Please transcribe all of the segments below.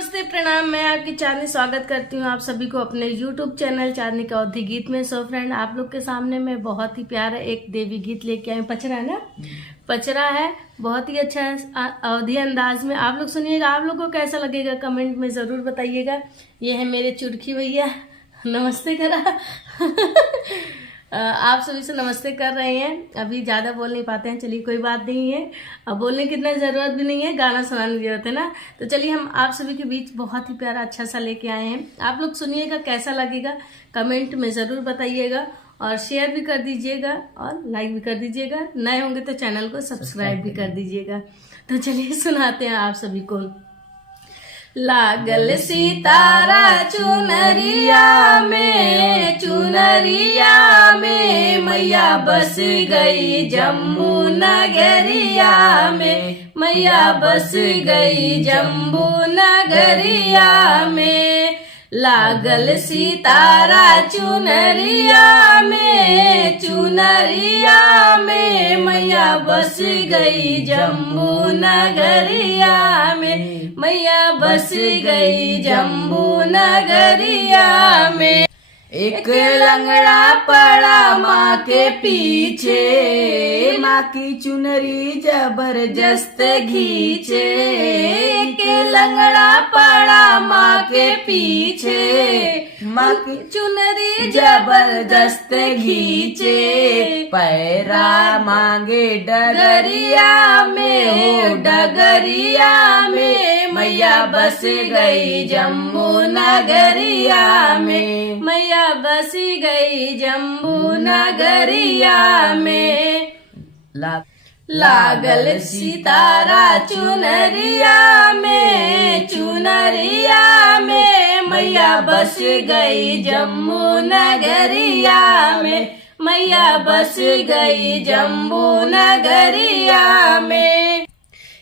नमस्ते प्रणाम। मैं आपकी चांदनी स्वागत करती हूँ आप सभी को अपने YouTube चैनल चांदनी का अवधि गीत में। सो फ्रेंड, आप लोग के सामने मैं बहुत ही प्यारा एक देवी गीत लेके आई। पचरा है ना, पचरा है, बहुत ही अच्छा है अवधि अंदाज में। आप लोग सुनिएगा, आप लोग को कैसा लगेगा कमेंट में ज़रूर बताइएगा। ये है मेरे चुरखी भैया, नमस्ते करा आप सभी से नमस्ते कर रहे हैं। अभी ज़्यादा बोल नहीं पाते हैं, चलिए कोई बात नहीं है, अब बोलने की इतना ज़रूरत भी नहीं है, गाना सुनाने की जरूरत है ना। तो चलिए हम आप सभी के बीच बहुत ही प्यारा अच्छा सा लेके आए हैं। आप लोग सुनिएगा, कैसा लगेगा कमेंट में ज़रूर बताइएगा और शेयर भी कर दीजिएगा और लाइक भी कर दीजिएगा। नए होंगे तो चैनल को सब्सक्राइब भी कर दीजिएगा। तो चलिए सुनाते हैं आप सभी को। लागल सितारा चुनरिया में, चुनरिया में मैया बस गई जम्मू नगरिया में, मैया बस गई जम्मू नगरिया में। लागल सितारा चुनरिया में, चुनरिया में मैया बस गई जम्मू नगरिया में, मैया बस गई जम्मू नगरिया में। एक लंगड़ा पड़ा माँ के पीछे, माँ की चुनरी जबरदस्त खींचे। एक लंगड़ा पड़ा माँ के पीछे, माँ की चुनरी जबरदस्त खींचे। पैरा मांगे डगरिया में, हो डगरिया में मैया बस गई जम्मू नगरिया में, मैया बस गई जम्मू नगरिया में। लागल सितारा चुनरिया में, चुनरिया में मैया बस गई जम्मू नगरिया में, मैया बस गई जम्मू नगरिया में।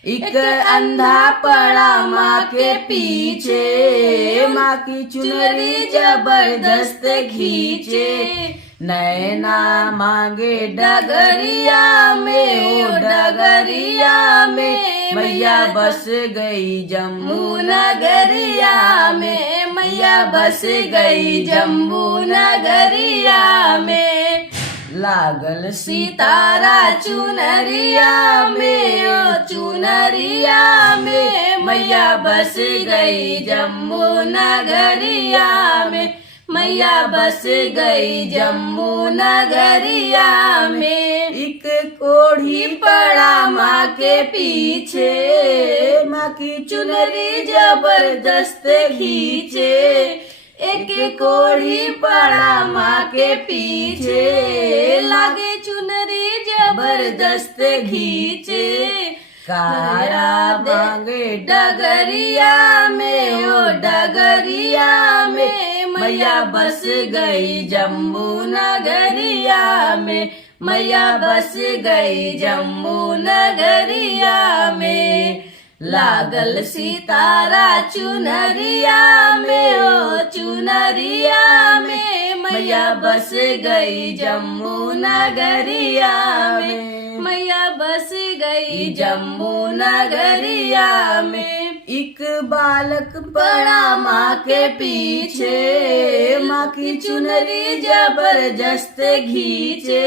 एक अंधा पड़ा माँ के पीछे, माँ की चुनरी जबरदस्त खींचे। नैना मांगे डगरिया में, ओ डगरिया में मैया बस गई जम्मू नगरिया में, मैया बस गई जम्मू नगरिया में। लागल सितारा चुनरिया में, ओ चुनरिया में मैया बस गई जम्मू नगरिया में, मैया बस गई जम्मू नगरिया में। एक कोढ़ी पड़ा माँ के पीछे, माँ की चुनरी जबरदस्त खींचे। एक कोढ़ी पड़ा माँ के पीछे, लागे चुनरी जबरदस्त खींचे। काया मांगे डगरिया में, ओ डगरिया में मैया बस गई जम्मू नगरिया में, मैया बस गई जम्मू नगरिया में। लागल सितारा चुनरिया में, ओ चुनरिया में मैया बस गई जम्मू नगरिया में, मैया बस गई जम्मू नगरिया में। एक बालक पड़ा माँ के पीछे, माँ की चुनरी जबरदस्त खींचे।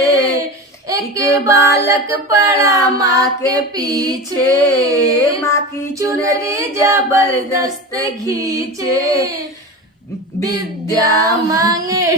एक बालक पड़ा माँ के पीछे, माँ की चुनरी जबरदस्त खींचे। विद्या मांगे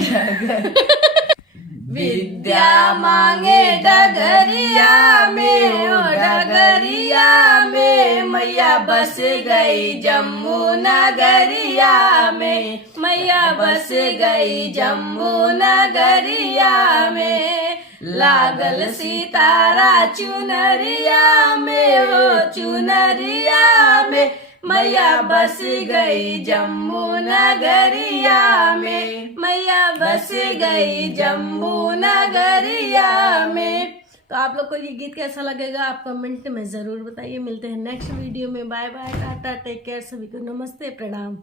विद्या मांगे डगरिया में, ओ डगरिया में मैया बस गई जम्मू नगरिया में, मैया बस गई जम्मू नगरिया में। लागल सितारा चुनरिया में, ओ चुनरिया में मैया बस गई जम्मू नगरिया में, मैया बस गई जम्मू नगरिया में। तो आप लोग को ये गीत कैसा लगेगा आप कमेंट में ज़रूर बताइए। मिलते हैं नेक्स्ट वीडियो में। Bye bye, tata, take care, सभी को नमस्ते प्रणाम।